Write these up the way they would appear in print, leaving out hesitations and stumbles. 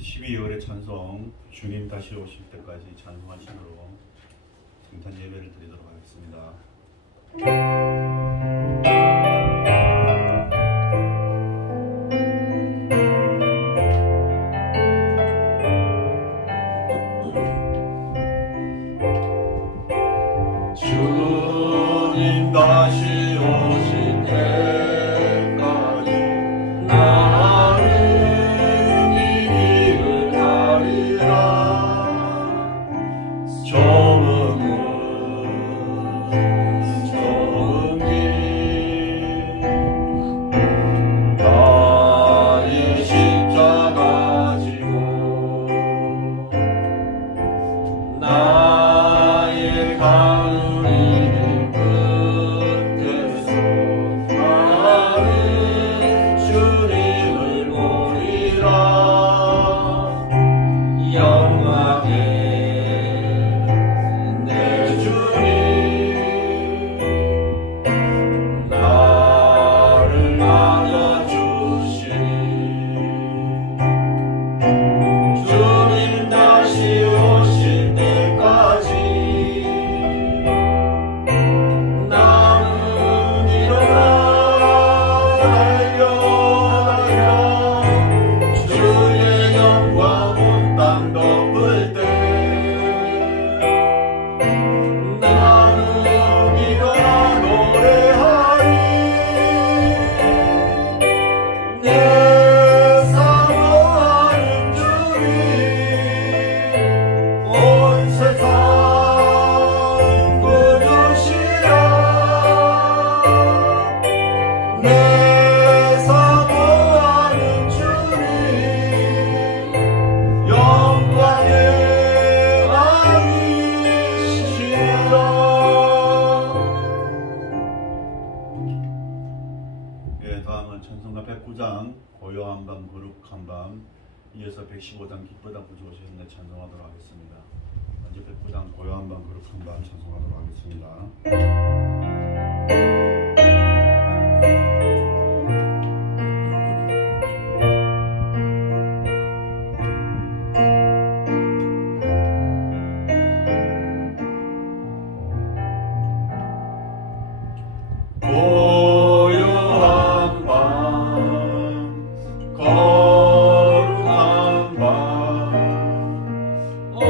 12월의 찬송, 주님 다시 오실 때까지 찬송하시므로 성탄 예배를 드리도록 하겠습니다. 주님 다시 오실 때까지 나는 이 길을 가리라. 좁은 길 나의 십자가 지고 나의 가는 길 끝에서 나는 주님을 보리라. 영광의 내 주님 나를 맞아주시니 주님 다시 오실 때까지 나는 일어나 달려가려. 주의 영광 온 땅 덮을 때 나는 일어나 노래하리. 내 사모하는 주님 온 세상 구주시라. 내 사모하는 주님 영광의 왕이시라. 예, 다음은 찬송가 109장 고요한 밤 거룩한 밤, 이어서 115장 기쁘다 구주 오셨네 찬송하도록 하겠습니다. 먼저 109장 고요한 밤 거룩한 밤 찬송하도록 하겠습니다. 고요한 밤 거룩한 밤 어둠에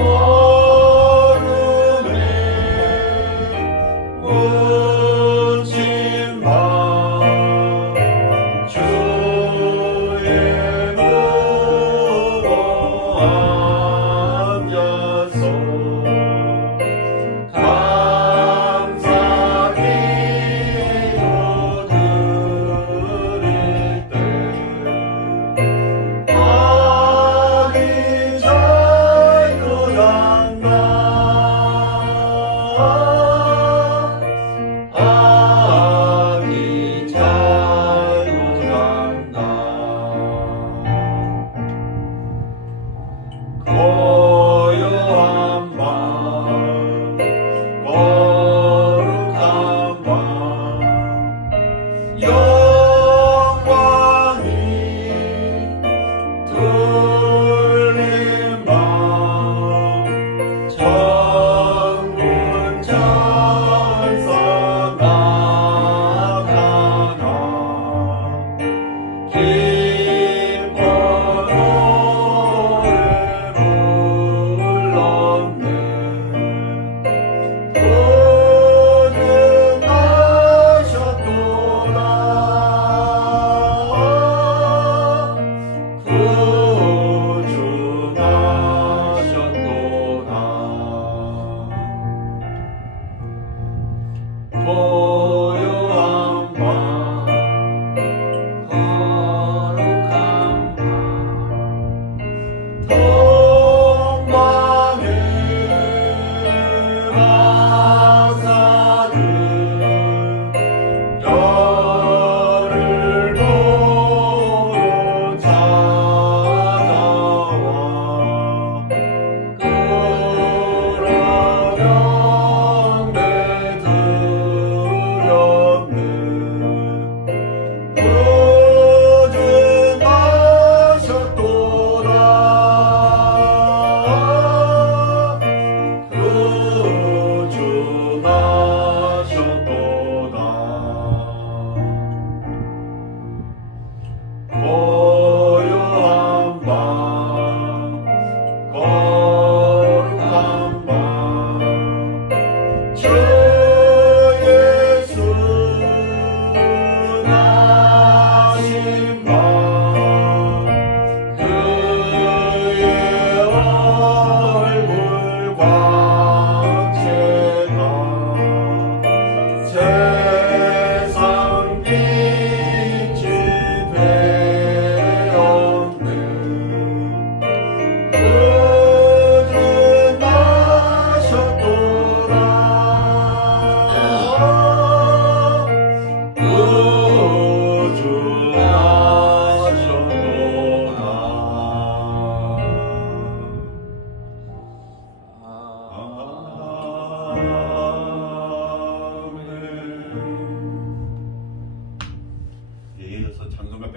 묻힌 밤 주의 무덤 앉아서 감사 기도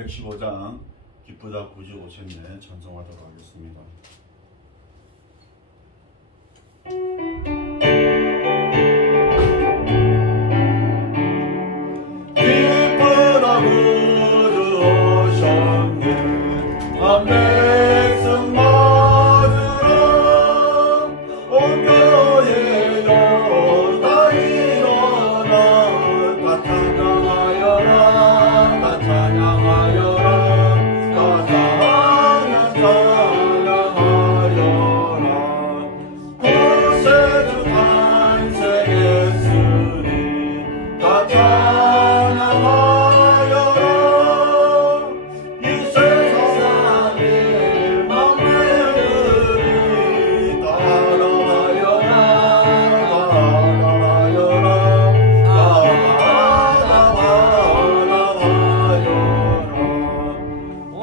115장 기쁘다 구주 오셨네 찬송하도록 하겠습니다. 기쁘다 구주 오셨네 한 백성 맞으러 온 교회여 다 일어나 다 찬양하여라 다 찬양하여라 다 찬양하여라 구세주 탄생했으니 다 찬양하여라 이 세상의 만물들이 다 알아하여라 다 알아하여라 다 알아하여라 온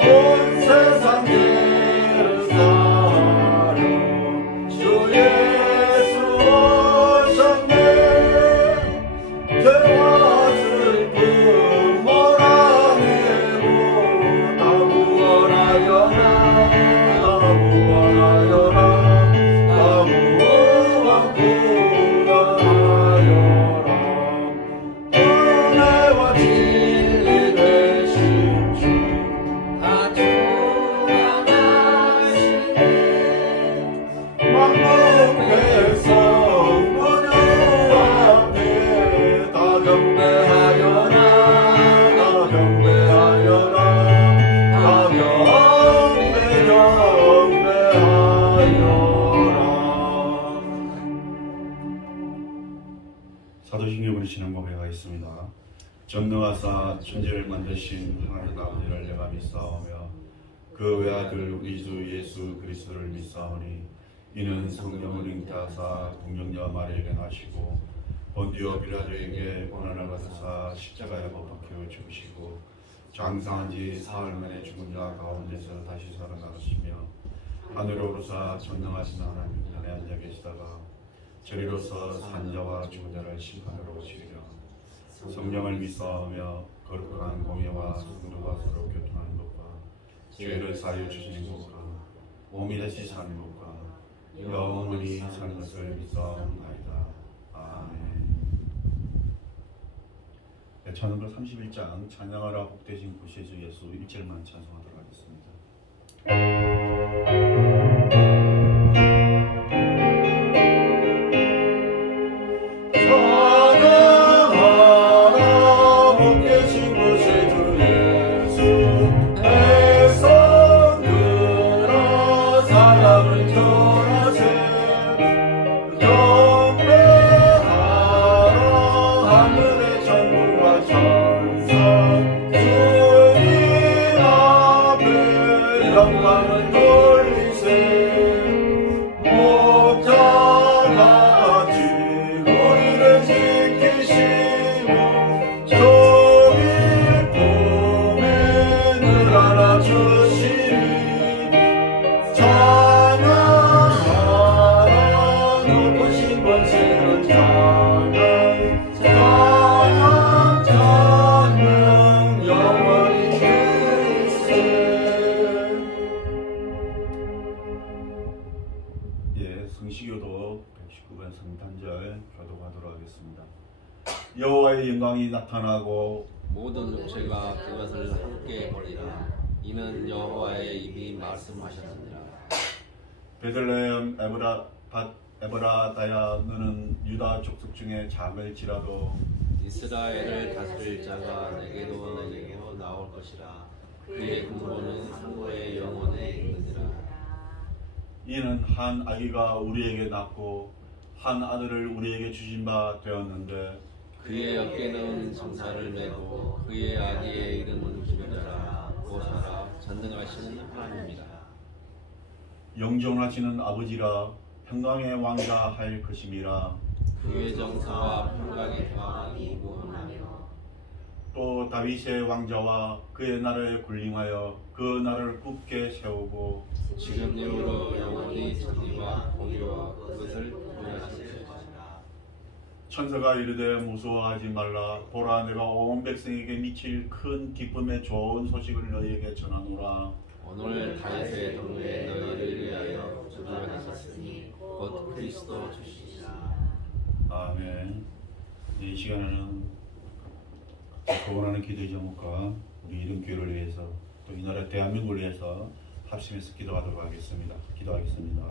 세상 죄를 사하려 주 예수 오셨네 죄와 슬픔 몰아내고 다 구원하여라 다 구원하여라 다 구원하여라 은혜와 진리 되신 주 다 주관하시네 만국 백성 문유 앞에 다 경배하여라 다 경배하여라 다 경배하여라 사도신경으로 지난 고백가 있습니다. 전능하사 천지를 만드신 하나님 아버지를 내가 믿사오며 그 외아들 우리 주 예수 그리스도를 믿사오니 이는 성령을 잉태하사 동정녀 마리아에게 나시고 본디오 빌라도에게 고난을 받으사 십자가에 못 박혀 죽으시고 장사한 지 사흘 만에 죽은 자 가운데서 다시 살아나시며 하늘로 오르사 전능하신 하나님 편에 앉아 계시다가 저리로서 산 자와 죽은 자를 심판하러 오시리라. 성령을 믿사오며 거룩한 공예와 성도가 서로 교통하는 것과 죄를 사하여 주시는 것과 몸이 다시 사는 것과 영원히 사는 것을 믿사옵나이다. 아멘. 찬송가 31장 찬양하라 복되신 구세주 예수 1절만 찬송하도록 하겠습니다. 영광을 돌리세 목자같이 우리를 지키시고 종일 품에 늘 안아주시니 찬양하라 높으신 권세는 찬양 영원히 주일세. 성시교도 119번 성탄절 교독하도록 하겠습니다. 여호와의 영광이 나타나고 모든 육체가 그것을 함께 보리라. 이는 여호와의 입이 말씀하셨느니라. 베들레헴 에브라다야 너는 유다 족속 중에 작을지라도 이스라엘을 다스릴 자가 내게도 나올 것이라. 그의 근본은 상고의 영혼에 있느니라. 이는 한 아기가 우리에게 낳고 한 아들을 우리에게 주신 바 되었는데 그의 어깨는 정사를 메고 그의 아기의 이름은 기별자라 보사라 전능하시는 하나님이라. 영존하시는 아버지라 평강의 왕자 할 것임이라. 그의 정사와 평강이 강하고 무궁하며 또 다윗의 왕자와 그의 나라에 군림하여 그 나라를 굳게 세우고 지금 이후로 영원히 천리와 공의와 그것을 구원하실 것이라. 천사가 이르되 무서워하지 말라. 보라, 내가 온 백성에게 미칠 큰 기쁨의 좋은 소식을 너희에게 전하노라. 오늘 다윗의 동네에 너희를 위하여 구주를 하셨으니 곧 그리스도 주시리라. 아멘. 이 시간에는 소원하는 기도 제목과 우리 이름교회를 위해서 또 이 나라 대한민국을 위해서 합심해서 기도하도록 하겠습니다. 기도하겠습니다.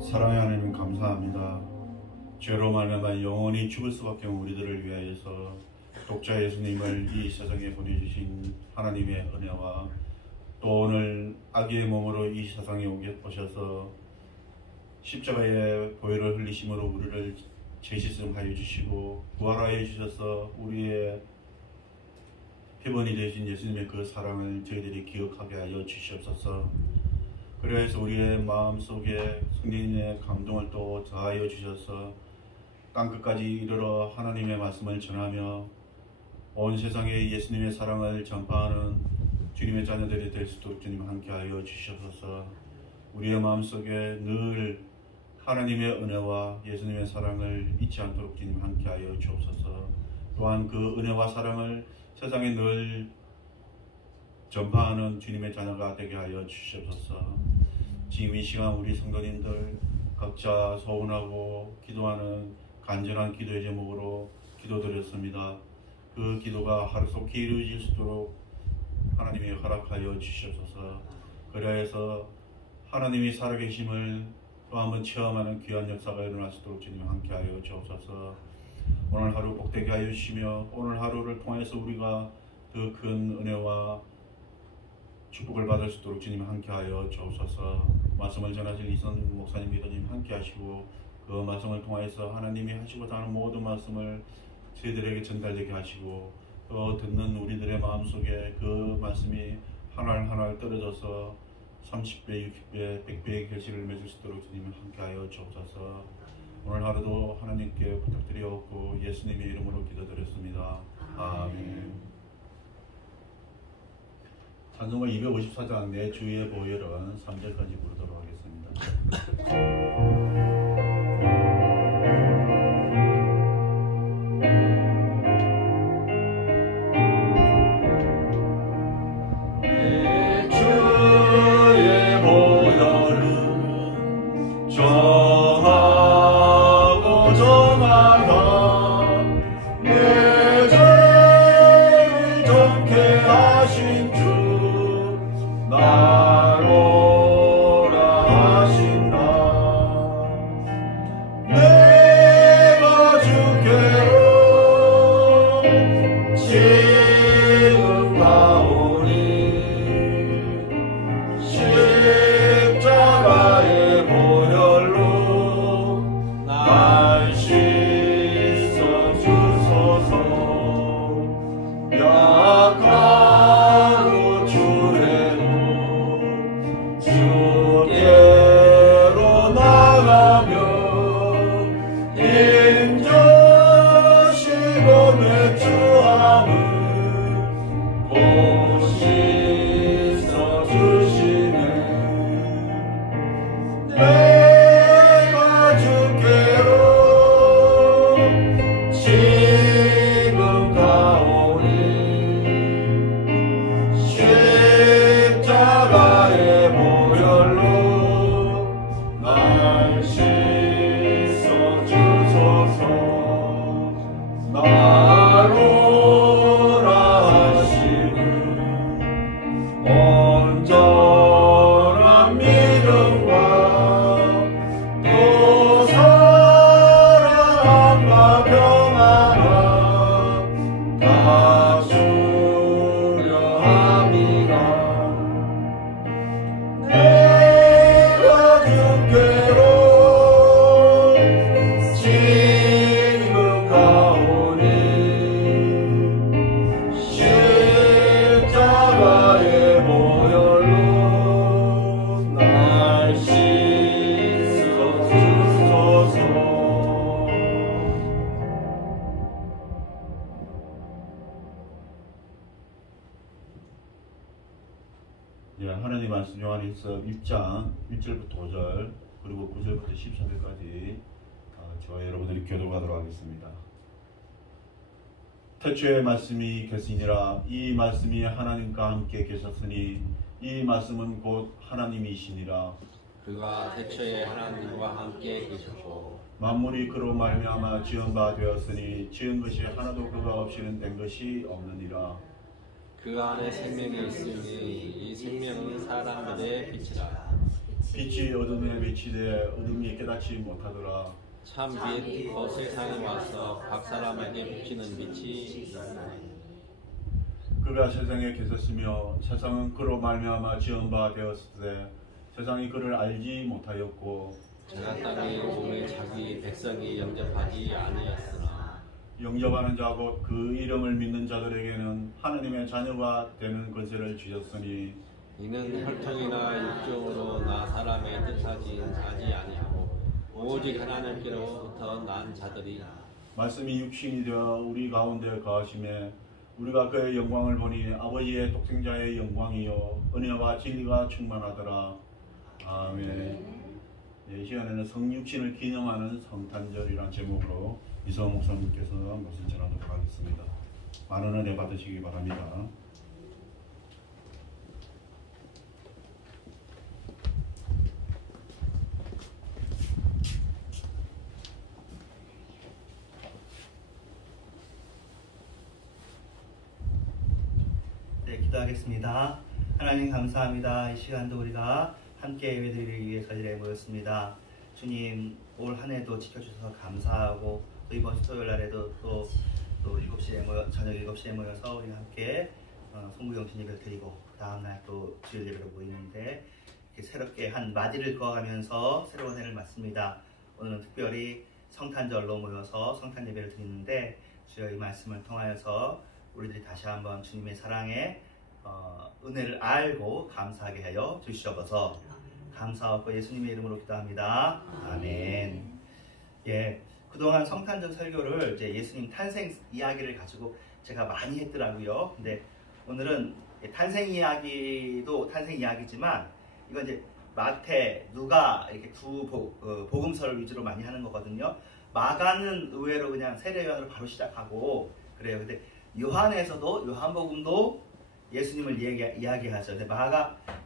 사랑의 하나님 감사합니다. 죄로 말미암아 영원히 죽을 수밖에 없는 우리들을 위하여서 독자 예수님을 이 세상에 보내주신 하나님의 은혜와 또 오늘 아기의 몸으로 이 세상에 오셔서 십자가의 보혈을 흘리심으로 우리를 재시성하여 주시고 부활하여 주셔서 우리의 회번이 되신 예수님의 그 사랑을 저희들이 기억하게 하여 주시옵소서. 그래서 우리의 마음속에 성령님의 감동을 또 더하여 주셔서 땅끝까지 이르러 하나님의 말씀을 전하며 온 세상에 예수님의 사랑을 전파하는 주님의 자녀들이 될 수 있도록 주님 함께하여 주시옵소서. 우리의 마음속에 늘 하나님의 은혜와 예수님의 사랑을 잊지 않도록 주님 함께하여 주옵소서. 또한 그 은혜와 사랑을 세상에 늘 전파하는 주님의 자녀가 되게 하여 주시옵소서. 지금 이 시간 우리 성도님들 각자 소원하고 기도하는 간절한 기도의 제목으로 기도드렸습니다. 그 기도가 하루속히 이루어질 수 있도록 하나님이 허락하여 주시옵소서. 그래서 하나님이 살아계심을 또 한번 체험하는 귀한 역사가 일어날 수 있도록 주님 함께하여 주옵소서. 오늘 하루 복되게 하여 주시며 오늘 하루를 통해서 우리가 더 큰 은혜와 축복을 받을 수 있도록 주님 함께하여 주옵소서. 말씀을 전하실 이선 목사님 기도님 함께하시고 그 말씀을 통해서 하나님이 하시고자 하는 모든 말씀을 저희들에게 전달되게 하시고 또 듣는 우리들의 마음속에 그 말씀이 하나하나 떨어져서 30배, 60배, 100배의 결실을 맺을 수 있도록 주님 함께하여 주옵소서. 오늘 하루도 하나님께 부탁드리옵고 예수님의 이름으로 기도드렸습니다. 아멘. 찬송가 254장 내 주의 보혈은 3절까지 부르도록 하겠습니다. 나로라 하신다. 예, 하나님 말씀 요한일서 6장 1절부터 5절 그리고 9절부터 14절까지 저와 여러분들이 교독하도록 하겠습니다. 태초에 말씀이 계시니라. 이 말씀이 하나님과 함께 계셨으니 이 말씀은 곧 하나님이시니라. 그가 태초에 하나님과 함께 계셨고 만물이 그로 말미암아 지은 바 되었으니 지은 것이 하나도 그가 없이는 된 것이 없느니라. 그 안에 생명이 있으니 이 생명은 사람들의 빛이라. 빛이 어둠에 비치되 어둠이 깨닫지 못하더라. 참 빛 곧 세상에 와서 각 사람에게 비치는 빛이 있었나니 그가 세상에 계셨으며 세상은 그로 말미암아 지은 바 되었을 때 세상이 그를 알지 못하였고 제가 땅에 오매 자기 백성이 영접하지 아니었으나 영접하는 자 곧 그 이름을 믿는 자들에게는 하나님의 자녀가 되는 권세를 주셨으니 이는 혈통이나 육종으로 나 사람의 뜻하지 아니하고 오직 하나님께로부터 난 자들이 말씀이 육신이 되어 우리 가운데 거하심에 우리가 그의 영광을 보니 아버지의 독생자의 영광이요 은혜와 진리가 충만하더라. 아멘. 이 시간에는 성육신을 기념하는 성탄절이라는 제목으로 이성호 목사님께서 말씀 전하도록 하겠습니다. 많은 은혜 받으시기 바랍니다. 네, 기도하겠습니다. 하나님 감사합니다. 이 시간도 우리가 함께 예배드리기 위해서 이 자리에 모였습니다. 주님, 올 한 해도 지켜주셔서 감사하고 또 이번 수요일 날에도 또 7시에 저녁 7시에 모여서 우리 함께 송구영신 예배를 드리고 그 다음날 또 주일 예배로 모이는데 이렇게 새롭게 한 맞이를 그어가면서 새로운 해를 맞습니다. 오늘은 특별히 성탄절로 모여서 성탄 예배를 드리는데 주여 이 말씀을 통하여서 우리들이 다시 한번 주님의 사랑에 은혜를 알고 감사하게 하여 주시옵소서. 감사하고 예수님의 이름으로 기도합니다. 아멘. 예, 그동안 성탄절 설교를 이제 예수님 탄생 이야기를 가지고 제가 많이 했더라고요. 근데 오늘은 탄생 이야기도 탄생 이야기지만 이건 이제 마태, 누가 이렇게 두 복음서를 위주로 많이 하는 거거든요. 마가는 의외로 그냥 세례요한으로 바로 시작하고 그래요. 근데 요한복음도 예수님을 이야기하죠. 근데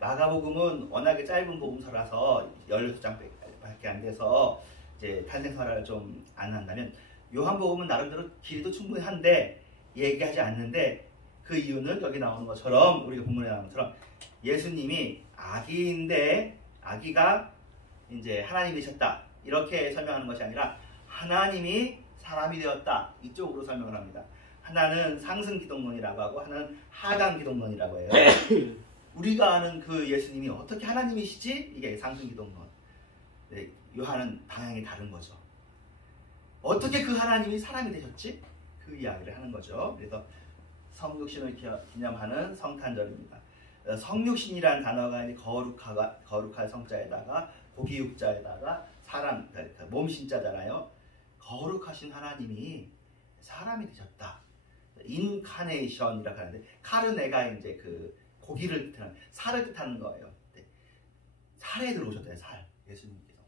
마가복음은 워낙에 짧은 복음서라서 16장밖에 안 돼서 이제 탄생설화를 좀 안 한다면 요한복음은 나름대로 길이도 충분히 한데 얘기하지 않는데 그 이유는 여기 나오는 것처럼 우리가 본문에 나오는 것처럼 예수님이 아기인데 아기가 이제 하나님이 되셨다 이렇게 설명하는 것이 아니라 하나님이 사람이 되었다 이쪽으로 설명을 합니다. 하나는 상승기독론이라고 하고 하나는 하강기독론이라고 해요. 우리가 아는 그 예수님이 어떻게 하나님이시지? 이게 상승기독론. 네, 요한은 방향이 다른 거죠. 어떻게 그 하나님이 사람이 되셨지? 그 이야기를 하는 거죠. 그래서 성육신을 기념하는 성탄절입니다. 성육신이라는 단어가 이제 거룩할 성자에다가 고기육자에다가 사람, 그러니까 몸신자잖아요. 거룩하신 하나님이 사람이 되셨다. 인카네이션이라고 하는데 카르네가 이제 그 고기를 뜻하는 살을 뜻하는 거예요. 네. 살에 들어오셨대요. 살 예수님께서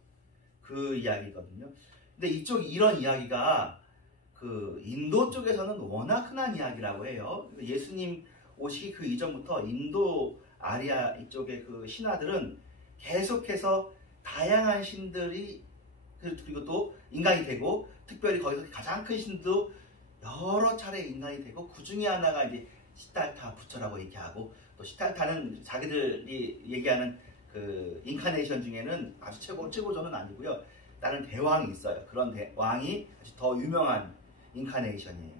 그 이야기거든요. 근데 이런 이야기가 그 인도 쪽에서는 워낙 흔한 이야기라고 해요. 예수님 오시기 그 이전부터 인도 아리아 이쪽의 그 신화들은 계속해서 다양한 신들이 그리고 또 인간이 되고 특별히 거기서 가장 큰 신도 여러 차례 인간이 되고 그 중에 하나가 이제 시달타 부처라고 얘기하고 또 시달타는 자기들이 얘기하는 그 인카네이션 중에는 아주 최고조는 아니고요. 다른 대왕이 있어요. 그런 왕이 아주 더 유명한 인카네이션이에요.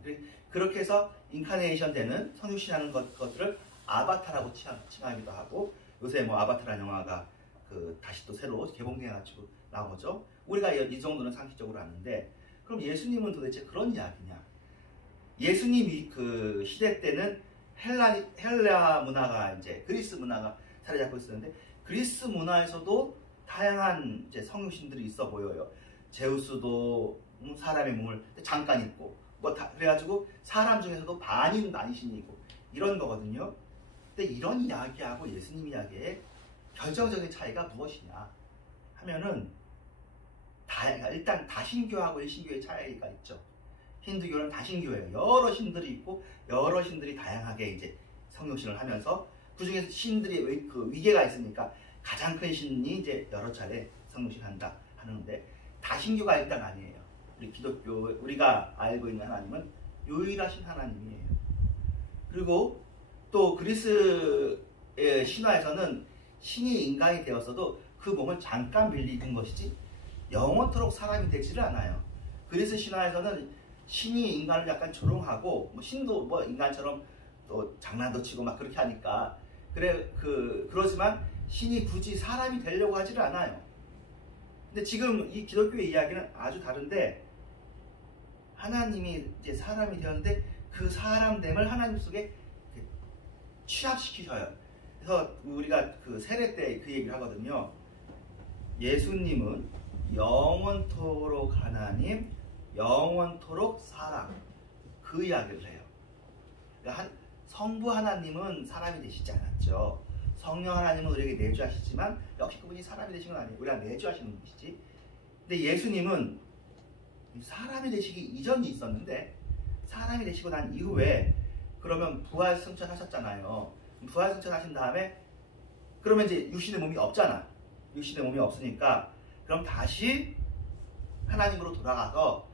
그렇게 해서 인카네이션 되는 성육신하는 것들을 아바타라고 칭하기도 하고 요새 뭐 아바타라는 영화가 그 다시 또 새로 개봉돼가지고 나오죠. 우리가 이 정도는 상식적으로 아는데 그럼 예수님은 도대체 그런 이야기냐? 예수님이 그 시대 때는 헬라 문화가 이제 그리스 문화가 자리 잡고 있었는데 그리스 문화에서도 다양한 이제 성육신들이 있어 보여요. 제우스도 사람의 몸을 잠깐 입고 그래가지고 사람 중에서도 반인 만신이고 이런 거거든요. 근데 이런 이야기하고 예수님 이야기의 결정적인 차이가 무엇이냐 하면은 일단 다신교하고 일신교의 차이가 있죠. 힌두교는 다신교예요. 여러 신들이 있고 여러 신들이 다양하게 이제 성육신을 하면서 그 중에서 신들이 그 위계가 있으니까 가장 큰 신이 이제 여러 차례 성육신한다 하는데 다신교가 일단 아니에요. 우리 기독교 우리가 알고 있는 하나님은 유일하신 하나님이에요. 그리고 또 그리스의 신화에서는 신이 인간이 되었어도 그 몸을 잠깐 빌리는 것이지 영원토록 사람이 되지를 않아요. 그리스 신화에서는 신이 인간을 약간 조롱하고 뭐 신도 뭐 인간처럼 또 장난도 치고 막 그렇게 하니까 그러지만 신이 굳이 사람이 되려고 하지를 않아요. 근데 지금 이 기독교의 이야기는 아주 다른데 하나님이 이제 사람이 되었는데 그 사람됨을 하나님 속에 취합시키셔요. 그래서 우리가 그 세례 때 그 얘기를 하거든요. 예수님은 영원토록 하나님, 영원토록 사람, 그 이야기를 해요. 성부 하나님은 사람이 되시지 않았죠. 성령 하나님은 우리에게 내주하시지만 역시 그분이 사람이 되신 건 아니에요. 우리가 내주하시는 분이시지. 근데 예수님은 사람이 되시기 이전이 있었는데 사람이 되시고 난 이후에 그러면 부활 승천하셨잖아요. 부활 승천하신 다음에 그러면 이제 육신의 몸이 없잖아. 육신의 몸이 없으니까 그럼 다시 하나님으로 돌아가서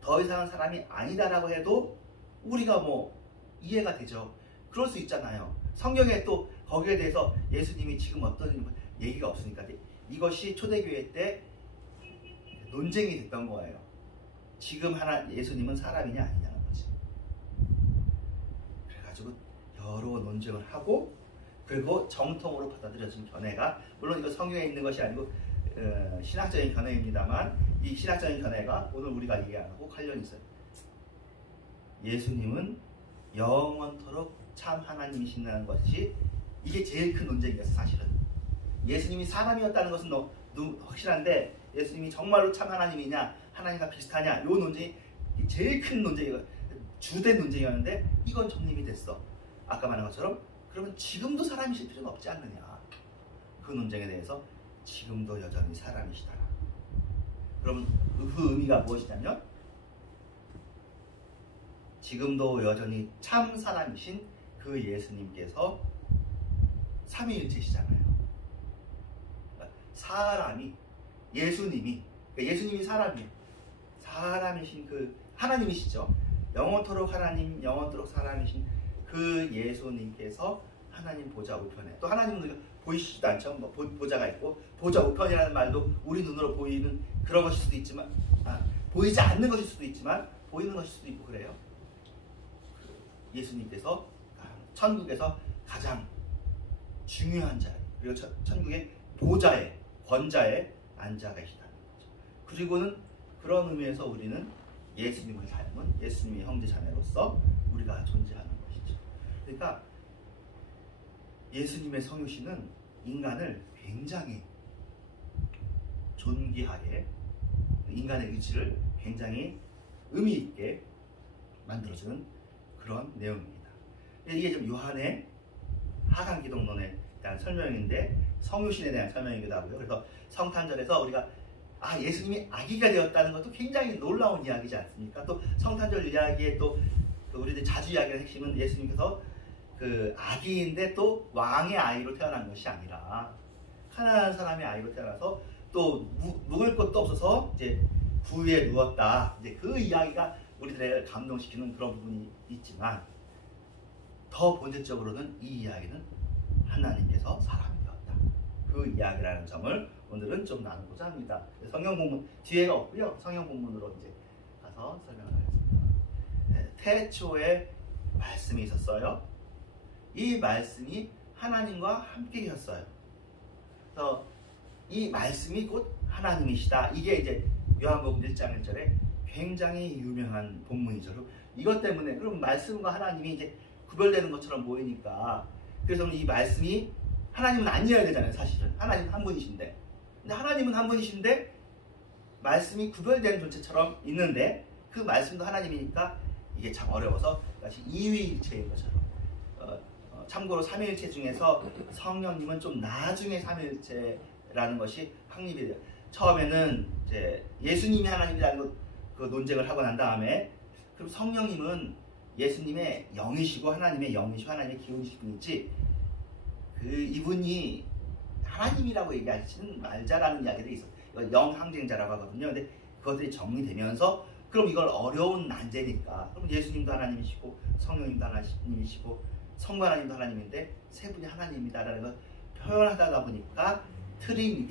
더 이상은 사람이 아니다라고 해도 우리가 뭐 이해가 되죠. 그럴 수 있잖아요. 성경에 또 거기에 대해서 예수님이 지금 어떤 얘기가 없으니까 이것이 초대교회 때 논쟁이 됐던 거예요. 지금 예수님은 사람이냐 아니냐는 거지. 그래가지고 여러 논쟁을 하고 그리고 정통으로 받아들여진 견해가 물론 이거 성경에 있는 것이 아니고 신학적인 견해입니다만 이 신학적인 견해가 오늘 우리가 얘기하고 관련이 있어요. 예수님은 영원토록 참 하나님이신다는 것이 이게 제일 큰 논쟁이었어. 사실은 예수님이 사람이었다는 것은 확실한데 예수님이 정말로 참 하나님이냐 하나님과 비슷하냐 이 논쟁이 제일 큰 논쟁이고 주된 논쟁이었는데 이건 정립이 됐어. 아까 말한 것처럼 그러면 지금도 사람이실 필요는 없지 않느냐. 그 논쟁에 대해서 지금도 여전히 사람이시다. 그럼 그 의미가 무엇이냐면 지금도 여전히 참 사람이신 그 예수님께서 삼위일체시잖아요. 사람이 예수님이 사람이에요. 사람이신 그 하나님이시죠. 영원토록 하나님, 영원토록 사람이신 그 예수님께서 하나님 보좌 우편에 또 하나님은 보이시지도 않죠. 뭐 보좌가 있고 보좌 우편이라는 말도 우리 눈으로 보이는 그런 것일 수도 있지만 보이지 않는 것일 수도 있지만 보이는 것일 수도 있고 그래요. 예수님께서 천국에서 가장 중요한 자리 그리고 천국의 보좌에 권자에 앉아 계시다는 거죠. 그리고는 그런 의미에서 우리는 예수님을 닮은 예수님의 형제 자매로서 우리가 존재하는 것이죠. 그러니까 예수님의 성육신은 인간을 굉장히 존귀하게 인간의 의지를 굉장히 의미 있게 만들어주는 그런 내용입니다. 이게 좀 요한의 하강기독론에 대한 설명인데 성육신에 대한 설명이기도 하고요. 그래서 성탄절에서 우리가 예수님이 아기가 되었다는 것도 굉장히 놀라운 이야기지 않습니까? 또 성탄절 이야기에 또 우리들 자주 이야기하는 핵심은 예수님께서 그 아기인데 또 왕의 아이로 태어난 것이 아니라 가난한 사람의 아이로 태어나서 또 묵을 곳도 없어서 이제 구유에 누웠다. 이제 그 이야기가 우리들을 감동시키는 그런 부분이 있지만 더 본질적으로는 이 이야기는 하나님께서 사람이 되었다. 그 이야기라는 점을 오늘은 좀 나누고자 합니다. 성경 본문 뒤에가 없고요. 성경 본문으로 이제 가서 설명을 하겠습니다. 태초에 말씀이 있었어요. 이 말씀이 하나님과 함께 계셨어요. 그래서 이 말씀이 곧 하나님이시다. 이게 이제 요한복음 1장 1절에 굉장히 유명한 본문이죠. 이것 때문에 그럼 말씀과 하나님이 이제 구별되는 것처럼 보이니까 그래서 이 말씀이 하나님은 아니어야 되잖아요. 사실은 하나님 한 분이신데 근데 하나님은 한 분이신데 말씀이 구별된 존재처럼 있는데 그 말씀도 하나님이니까 이게 참 어려워서 마치 이위일체인 것처럼 참고로 삼위일체 중에서 성령님은 좀 나중에 삼위일체라는 것이 확립이 돼요. 처음에는 이제 예수님이 하나님이라는 그 논쟁을 하고 난 다음에 그럼 성령님은 예수님의 영이시고 하나님의 영이시고 하나님의 기운이신 분이지 이분이 하나님이라고 얘기하시는 말자라는 이야기들이 있어요. 이걸 영항쟁자라고 하거든요. 근데 그것들이 정리되면서 그럼 이걸 어려운 난제니까 그럼 예수님도 하나님이시고 성령님도 하나님이시고 성부 하나님도 하나님인데 세 분이 하나님이다라는 걸 표현하다 보니까 트리니티라는